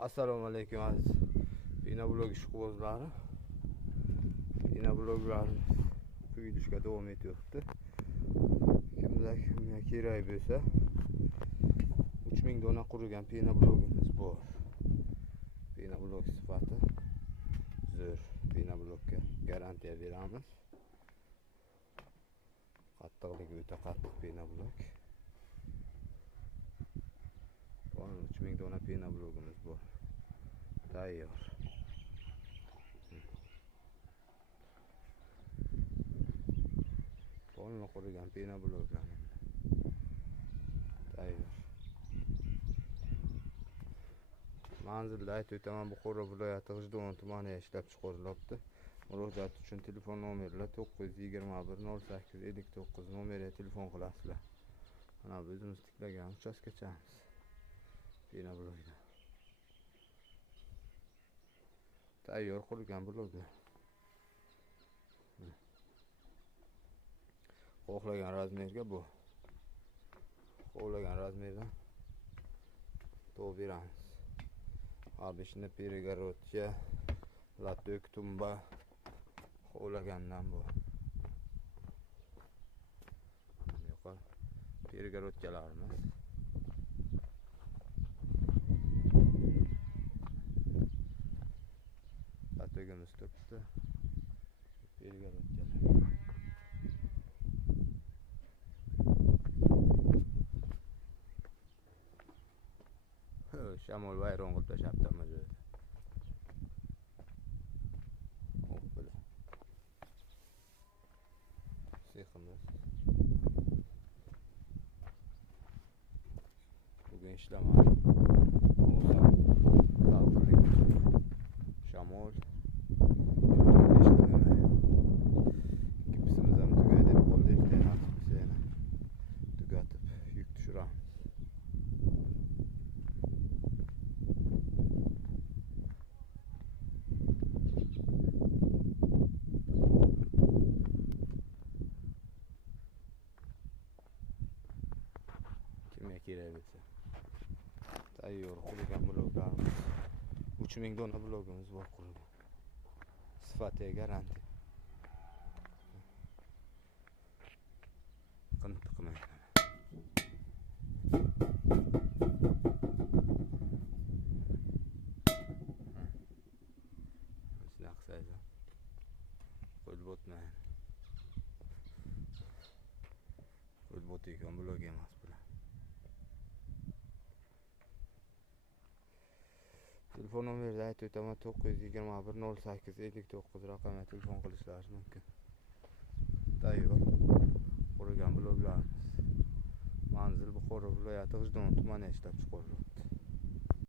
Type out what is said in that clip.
Assalomu alaykum aziz Pina blog ishqibozlari. Pina bloglarimiz quyilishga davom etyapti. Kimga kerak bo'lsa 3000 dona qurigan pina blogimiz bor. Pina blog sifati zo'r. Pina blogga garantiya beramiz. Qattiqligi o'ta qattiq pina blog. 3000 dona pina blogimiz bor. Tayyor. Qo'lni qurigan pina bloglarimiz tayyor. Manzilda aytib o'taman, Buxoro viloyati G'ijduvon tumanida ishlab chiqarilyapti. Murojaat uchun telefon nomerlar 921 08 59 nomeriga telefon qilasizlar. Mana biz o'zimiz tiklagan uchastkachamiz. Pina blogda tayyor qurilgan bloglar. Xohlagan razmerga bu. Xohlagan razmerdan to'g'ri beramiz. Abishni перегородка, latok, tumba xohlagandan bu. Yo'q, перегородkalarimiz. Latogimiz turibdi. Перегородkalar. Shamol vayron qilib tashlabdi o'zi. Ho'pla. Seximiz. Bugun ishlamadi. Salqinlik. Shamol. Gipsimiz ham tugay deb qoldi. Nasibisini tugatib yuk tushiramiz. Kimga kerak bo'lsa tayyor qurilgan bloglarimiz 3000 dona blogimiz bor qurilgan. Sifatiga garantiya. Qanday qilmaydi. Shuna qilsaydi. Qo'yib o'tmaydi. Qo'yib o'tayotgan blog emas bular. Telefon nomerida aytib o'taman, 921 08 59 raqamga telefon qilishlaringiz mumkin. Tayyor qurilgan bloglarimiz. Manzil Buxoro viloyati G'ijduvon tumanida ishlab chiqarilyapti.